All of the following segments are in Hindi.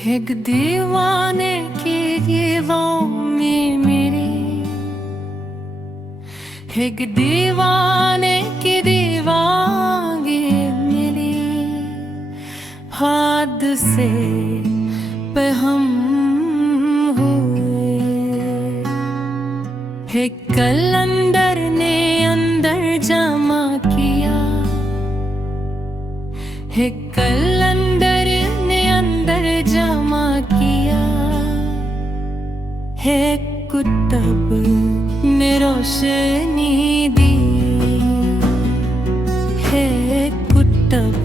एक दीवाने की गीतों में मेरी, एक दीवाने की दीवानगी मिली। हादसे पे हम हुए, एक कलंदर ने अंदर जमा किया, एक कलंदर ने अंदर जमा किया। एक कुतुब ने रोशनी दी, एक कुतुब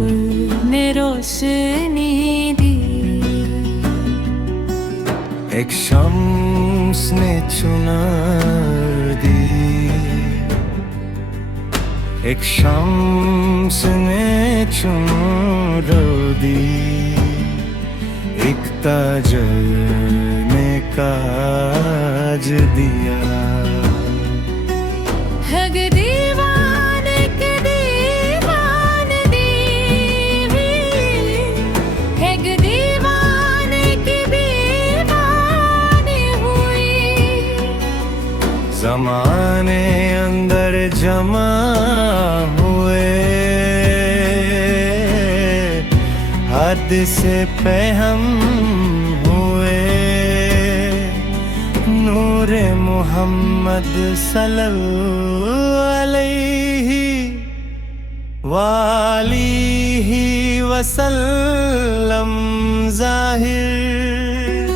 ने रोशनी दी। एक शम्स ने चुनर दी, एक शम्स ने चुनर दी। एक ताजर ने काज दिया। एक दीवाने की दीवानगी, एक दीवाने की दीवानी हुई। ज़माने अंदर जमा हुए, हादसे पे हम हुए। नूरे मोहम्मद सल्लल्लाहु अलैहि वालिहि वसल्लम ज़ाहिर।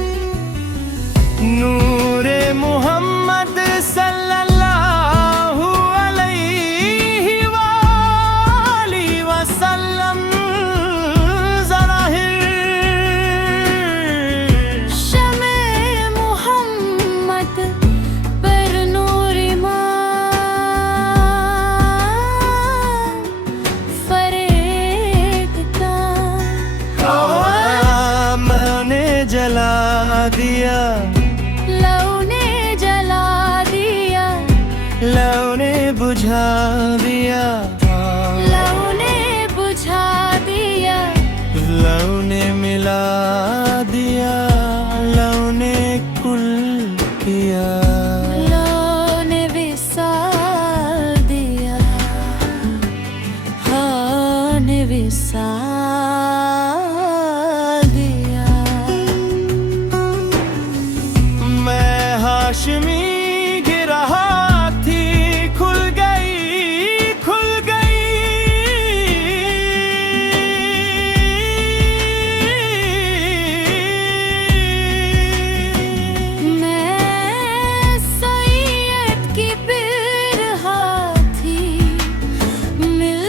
नूरे मोहम्मद सल्लल्लाहु अलैहि वालिहि वसल्लम ज़ाहिर। शमे मोहम्मद पर नूर ईमान फरेबता। मैंने जला दिया, लौ ने जला दिया, लौ ने बुझा दिया, लौ ने बुझा दिया। लौ ने मिला दिया, लौ ने कुल किया। लौ ने विसाल दिया, हाँ ने विसाल दिया। मैं हाशमी गिरा थी, खुल गई, खुल गई। मैं सैयद की बिरहा थी, मिल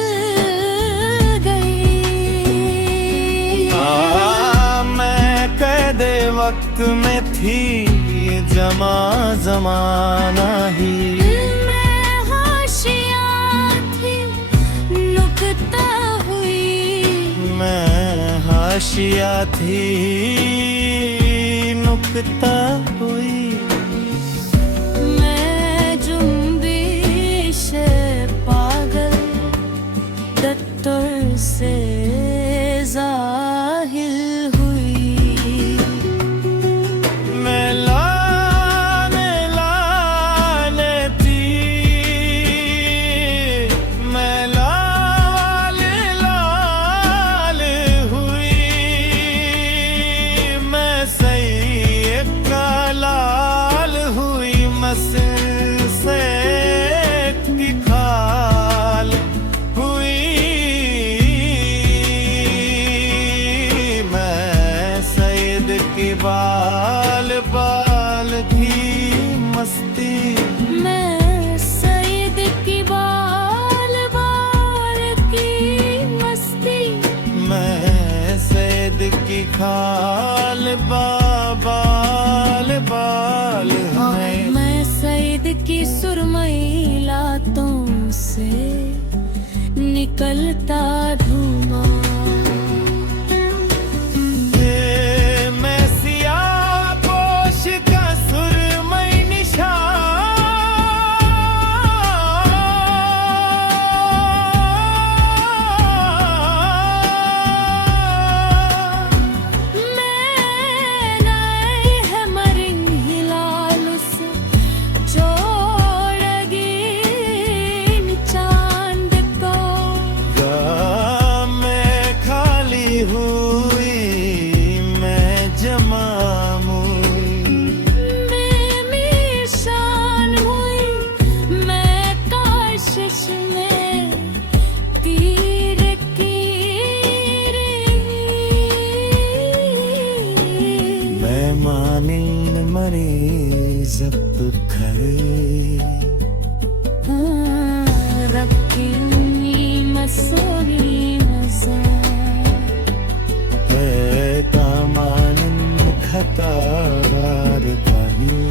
गई। मैं कैदे वक्त में थी, ये जमा जमाना ही। मैं हाशिया थी, नुक्ता हुई। मैं हाशिया थी, नुक्ता हुई। मैं जुम्बिश पागल दत्तर से जाहिर हुई। मैं लाने लाने थी, मैं लाल लाल हुई। मैं सैयद का लाल हुई, मस्जिद से की खाल हुई। मैं सैयद की बाल बाल की मस्ती। मैं सैयद की बाल बाल की मस्ती। मैं सैयद की खाल बाल बाल है। मैं सैयद की सुरमई लातों से निकलता धुआं। मैं सियाह पोश का सुरमई निशान। सोनी नजर दामानन खतार कहीं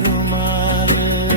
रुमाल